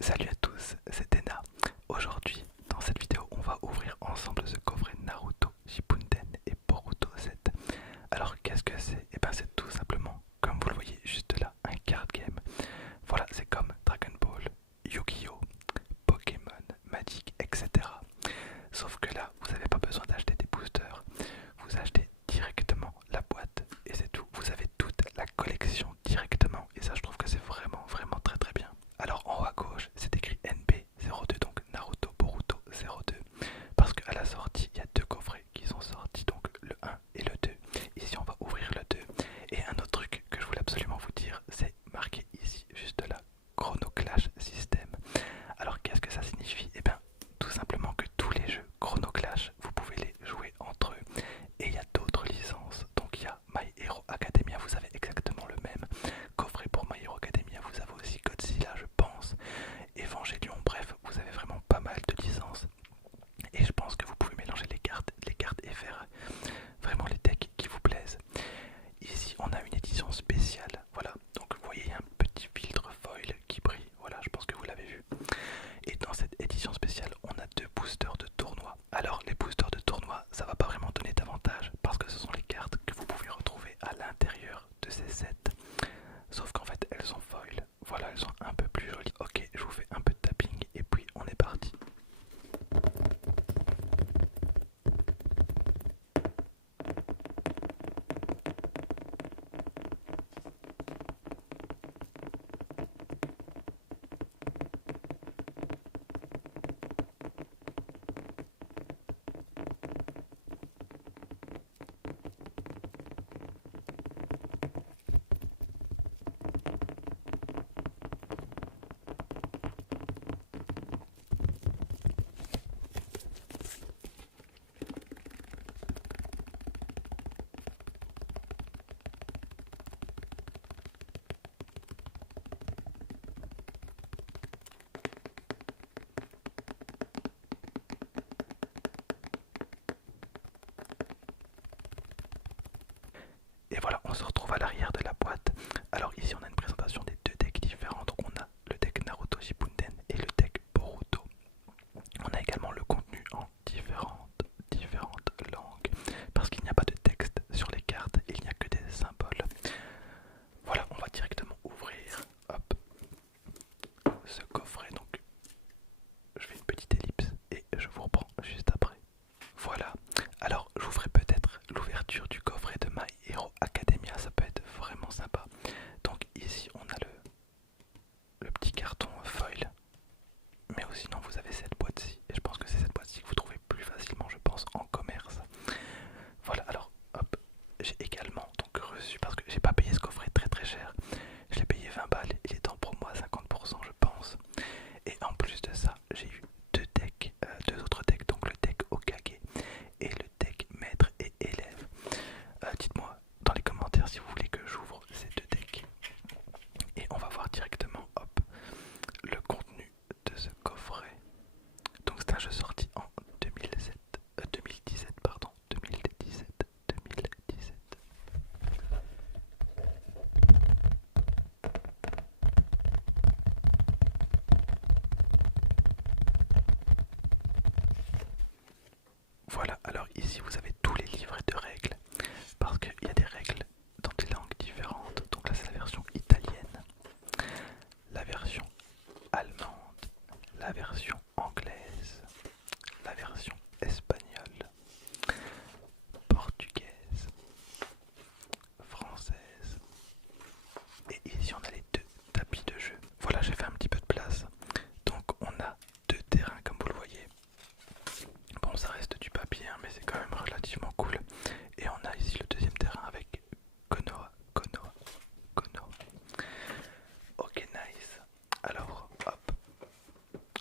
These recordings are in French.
Salut à tous, c'est Dena. Aujourd'hui, dans cette vidéo, on va ouvrir ensemble ce coffret Naruto Shippuden et Boruto 7. Alors, qu'est-ce que c'est? Et ben, c'est tout simplement, comme vous le voyez juste là, un card game. Voilà, c'est comme Dragon Ball, Yu-Gi-Oh, Pokémon, Magic, etc. Sauf que là, vous n'avez pas besoin d'acheter des boosters. Vous achetez directement la boîte et c'est tout. Vous avez toute la collection directement. Et ça, je trouve que c'est vraiment très très bien. Alors en haut à gauche, c'est écrit NB02, donc Naruto Boruto 02. Parce qu'à la sortie, il y a deux coffrets qui sont sortis, donc le 1 et le 2. Ici, on va ouvrir le 2. Et un autre truc que je voulais absolument vous dire, c'est marqué ici, juste là, Chrono Clash System. Alors qu'est-ce que ça signifie? Eh bien, tout simplement que tous les jeux Chrono Clash, vous pouvez les jouer entre eux. Et il y a d'autres licences. Donc il y a My Hero Academia, vous avez exactement le même coffret pour My Hero Academia. Vous avez aussi Godzilla, je pense, Evangelion, bref, vous avez vraiment pas mal de licences. Et je pense que vous pouvez mélanger les cartes et faire vraiment les decks qui vous plaisent. Ici, on a une édition spéciale. Voilà, donc vous voyez, il y a un petit filtre foil qui brille. Voilà, je pense que vous l'avez vu. Et dans cette édition spéciale, on a deux boosters de tournoi. Alors, les boosters de tournoi, ça va pas vraiment donner d'avantage parce que ce sont les cartes que vous pouvez retrouver à l'intérieur de ces sets. Sauf qu'en fait, elles sont foil. Voilà, elles sont un peu plus jolies. Ok, je vous fais un peu de tapping et puis on est parti. Et voilà, on se retrouve à l'arrière de la boîte. Alors ici, on a une présentation des deux decks différents. Donc on a le deck Naruto Shippuden et le deck Boruto. On a également le contenu en différentes langues. Parce qu'il n'y a pas de texte sur les cartes, il n'y a que des symboles. Voilà, on va directement ouvrir, hop, ce coffret. Donc je fais une petite ellipse et je vous reprends juste après. Voilà, alors je vous ferai peut-être l'ouverture du coffret de My Hero Academia, ça peut être vraiment sympa. Donc ici on a le petit carton foil, mais sinon vous avez cette boîte-ci, et je pense que c'est cette boîte-ci que vous trouvez plus facilement, je pense, en commerce. Voilà, alors hop, j'ai également donc reçu, parce que j'ai pas payé ce coffret très cher, je l'ai payé 20 balles, il est en promo à 50% je pense. Et en plus de ça, j'ai eu deux decks, deux autres decks, donc le deck Okage et le deck maître et élève. Dites-moi dans les commentaires si vous voulez que j'ouvre ces deux decks. Et on va voir directement, hop, le contenu de ce coffret. Donc c'est un jeu sorti en 2017, pardon, 2017. Voilà, alors ici vous avez tous les livrets de règles, parce qu'il y a des règles dans des langues différentes. Donc là c'est la version italienne, la version allemande, la version anglaise, la version espagnole, portugaise, française. Et ici on a les deux tapis de jeu. Voilà, j'ai fait un petit peu de place. Donc on a deux terrains comme vous le voyez. Bon, ça reste du papier, hein, mais c'est quand même relativement cool. Et on a ici le deuxième terrain avec Konoha. Ok, nice. Alors, hop,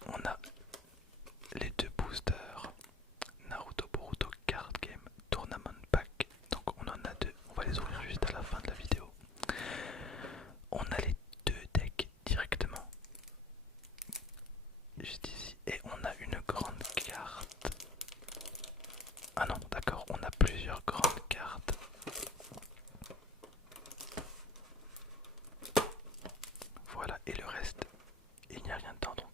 on a les deux boosters Naruto Boruto Card Game Tournament Pack. Donc on en a deux, on va les ouvrir juste à la fin de la vidéo. On a les deux decks directement juste ici et on a une grande carte. Ah non, d'accord, on a plusieurs grandes cartes. Voilà, et le reste, il n'y a rien dedans, donc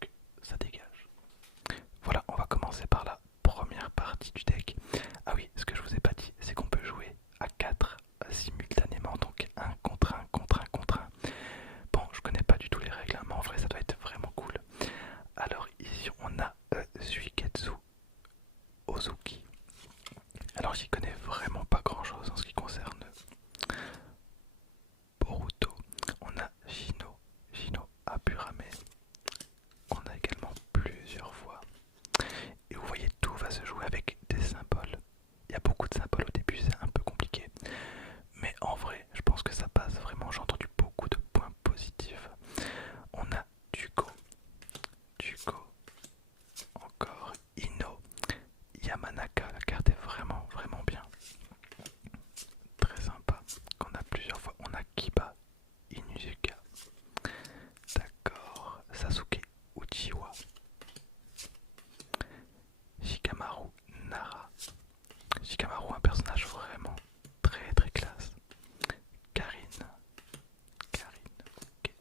Alors j'y connais vraiment pas grand chose en ce qui concerne Boruto. On a Gino Aburame. On a également plusieurs fois. Et vous voyez, tout va se jouer avec des symboles. Il y a beaucoup de symboles au début, c'est un peu compliqué. Mais en vrai, je pense que ça passe vraiment. J'ai entendu beaucoup de points positifs. On a Duko, encore Ino, Yamanaka. La carte est vraiment bien. Très sympa. Qu'on a plusieurs fois. On a Kiba, Inuzuka. D'accord. Sasuke Uchiwa. Shikamaru Nara. Shikamaru, un personnage vraiment très classe. Karine. Ok.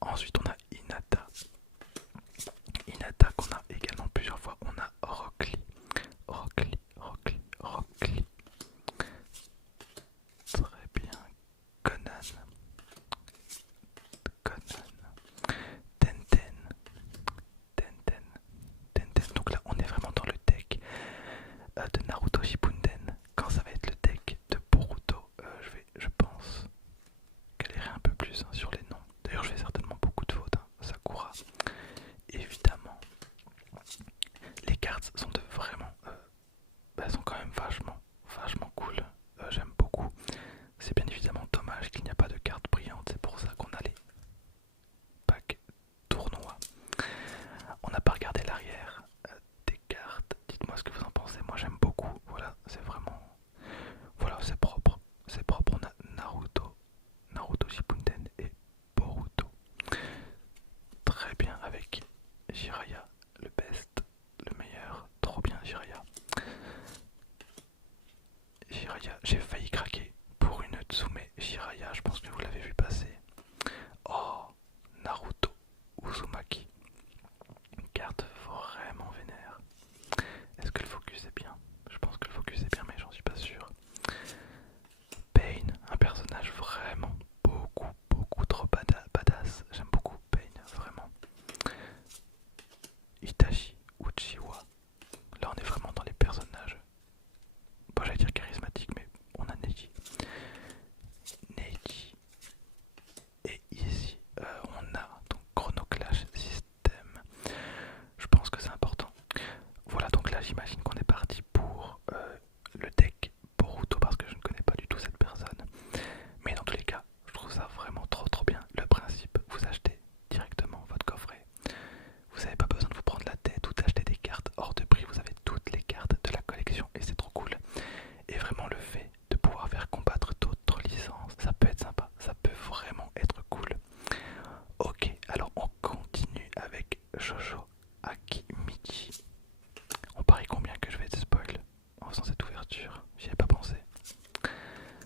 Ensuite on a Hinata qu'on a également plusieurs fois. On a Rockly. Très bien. Conan. Tenten. Donc là on est vraiment dans le deck de Naruto Shippuden. Quand ça va être le deck de Boruto, je pense galérer un peu plus sur les noms. D'ailleurs je fais certainement beaucoup de fautes. Sakura, évidemment. Les cartes sont de vraiment, elles sont quand même vachement cool. J'aime beaucoup. C'est bien évidemment dommage qu'il n'y a pas de cartes brillantes. C'est pour ça qu'on a les packs tournois. On n'a pas regardé l'arrière des cartes. Dites-moi ce que vous en pensez. Moi j'aime beaucoup. Voilà, c'est vraiment, voilà, c'est propre. C'est propre. On a Naruto Shippuden et Boruto. Très bien avec Jiraiya, le best, le meilleur. Trop bien Jiraiya. J'ai failli craquer pour une Tsume Jiraiya. Je pense que vous l'avez vu passer. Oh, Naruto Uzumaki. Carte vraiment vénère. Est-ce que le focus est bien? Je pense que le focus est bien, mais j'en suis pas sûr. Pain, un personnage vraiment beaucoup trop badass. J'aime beaucoup Pain, vraiment. Itachi Uchiwa. Là on est vraiment dans les personnages. Bon, j'allais dire charismatique, mais on a Neji. Et ici on a donc Chrono Clash System. Je pense que c'est important. Voilà, donc là j'imagine qu'on est parti pour le deck Boruto parce que je ne connais pas du tout cette personne. Mais dans tous les cas, je trouve ça vraiment trop bien. Le principe, vous achetez directement votre coffret. Vous n'avez pas besoin de vous prendre la tête ou d'acheter des cartes hors de prix. Vous avez toutes les cartes de la collection et c'est trop cool. Et vraiment le fait de pouvoir faire combattre d'autres licences, ça peut être sympa. Ça peut vraiment être cool. Ok, alors on continue avec Jojo Akimichi. On parie combien que je vais être spoil en faisant cette ouverture? J'y avais pas pensé.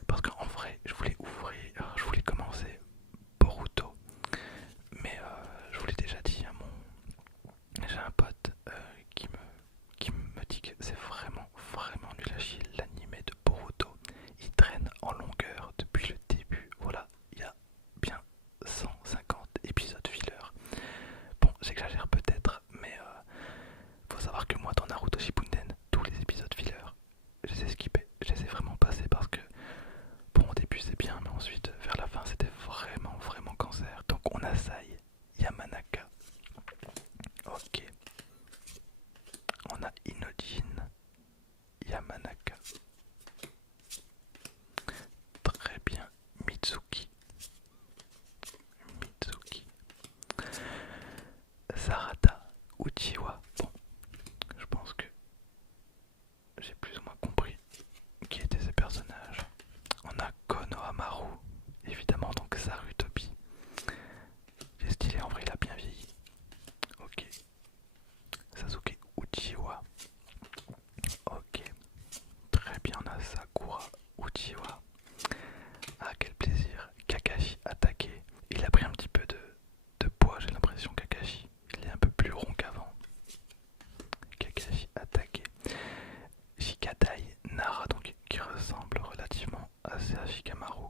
Parce qu'en vrai, je voulais commencer Boruto. Mais je vous l'ai déjà dit à j'ai un pote qui me dit que c'est vraiment nul à chier l'animé de Boruto. Il traîne en longueur depuis le début. Voilà, il y a bien 150 épisodes filler. Bon, j'exagère peut-être, mais faut savoir que moi dans Naruto Shippuden, tous les épisodes filler, je les ai skippés, je les ai vraiment passés parce que bon au début c'est bien, mais ensuite vers la fin c'était vraiment cancer. Donc on a Sai Yamanaka. Ok. On a Inojin Yamanaka. Très bien. Mitsuki. Sarada Uchiwa. Bon, je pense que j'ai plus ou moins compris qui étaient ces personnages. On a Konohamaru, évidemment, donc Sarutobi. Il est stylé, en vrai, il a bien vieilli. Ok. Sasuke Uchiwa. Ok. Très bien, on a Sakura Uchiwa. Ah, quel plaisir. Kakashi attaqué. Il a pris un petit peu de poids, j'ai l'impression, Kakashi. Il est un peu plus rond qu'avant. Kakashi attaqué. Shikadai Nara, donc qui ressemble relativement assez à Shikamaru.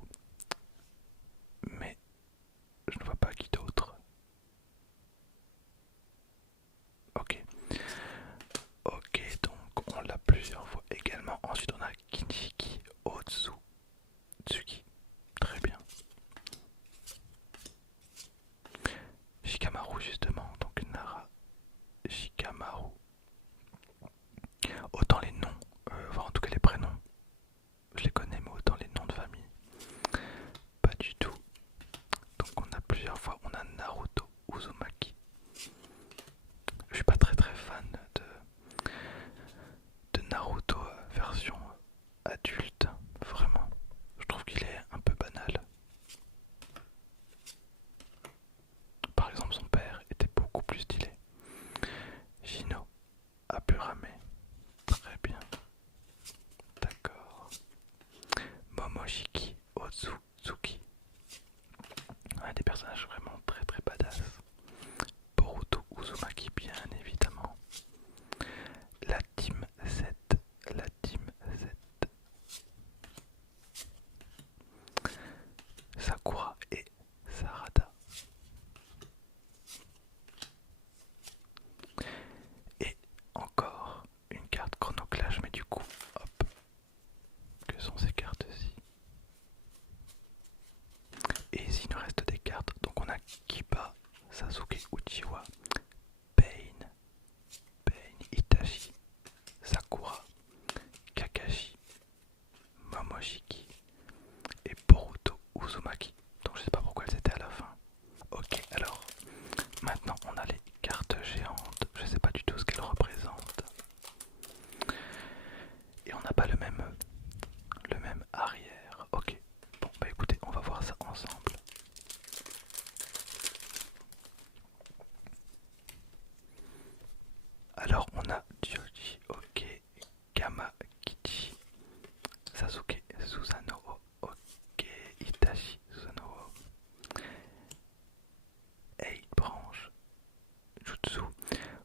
Mais je ne vois pas qui d'autre. Ok. Ok, donc on l'a plusieurs fois. Shikamaru justement, donc Nara Shikamaru. Autant les noms, enfin en tout cas les prénoms, je les connais, mais autant les noms de famille, pas du tout. Donc on a plusieurs fois, on a Naruto Uzumaki. Je suis pas très fan de Naruto version adulte, vraiment. Je trouve qu'il est un peu banal. Par exemple, son père était beaucoup plus stylé. Shino Aburame, très bien, d'accord. Momoshiki Otsutsuki, un des personnages vraiment très badass. Boruto Uzumaki, bien évidemment. La team Z, la team Z. Sakura et Sarada. Et encore une carte chronoclash, mais du coup, hop, que sont ces cartes-ci? Et ici, il nous reste des cartes. Donc on a Kiba, Sasuke Uchiwa, Pain, Itachi, Sakura, Kakashi, Momoshiki et Boruto Uzumaki. Donc je sais pas pourquoi elles étaient à la fin. Ok, alors maintenant on a les cartes géantes. Je sais pas du tout ce qu'elles représentent. Et on n'a pas le même arrière. Ok, bon bah écoutez, on va voir ça ensemble. Alors on a Joji, ok, Kama Kichi, Sasuke Susanoo, ok, Itachi Susanoo, 8 branches, Jutsu,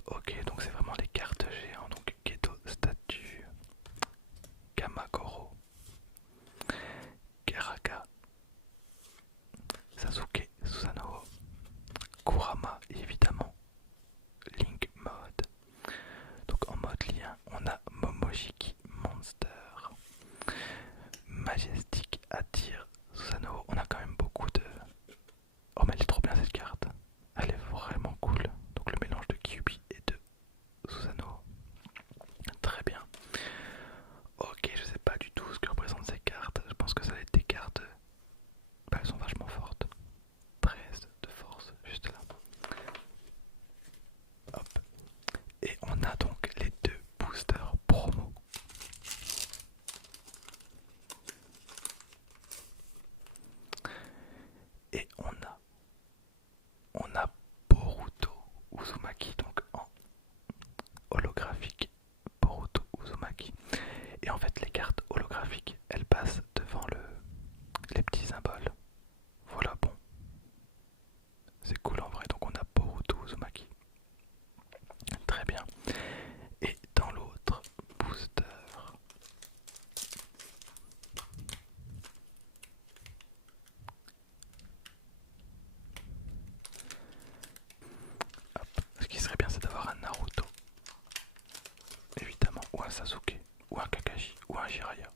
ok, donc c'est vraiment les cartes géantes, donc Geto statue, Kamakoro, Geraka, Sasuke Susanoo, Kurama évidemment, Link mode. Donc en mode lien, on a Momoshiki Monster, Majestic attire Susanoo. On a quand même beaucoup de... Oh mais elle est trop bien cette carte. Elle est vraiment cool. Donc le mélange de Kyuubi et de Susanoo. Très bien. Ok, je sais pas du tout ce que représentent ces cartes. Je pense que ça va être des cartes... Bah, elles sont vachement fortes. 13 de force, juste là. Hop. Et on a donc les deux boosters promo. Et on a Boruto Uzumaki, donc en holographique. Boruto Uzumaki. Et en fait les cartes holographiques, elles passent devant les petits symboles. Voilà, bon. C'est cool en vrai, donc on a Boruto Uzumaki. Très bien. Et dans l'autre booster, hop, ce qui serait bien c'est d'avoir un Naruto, évidemment, ou un Sasuke, ou un Kakashi, ou un Jiraiya.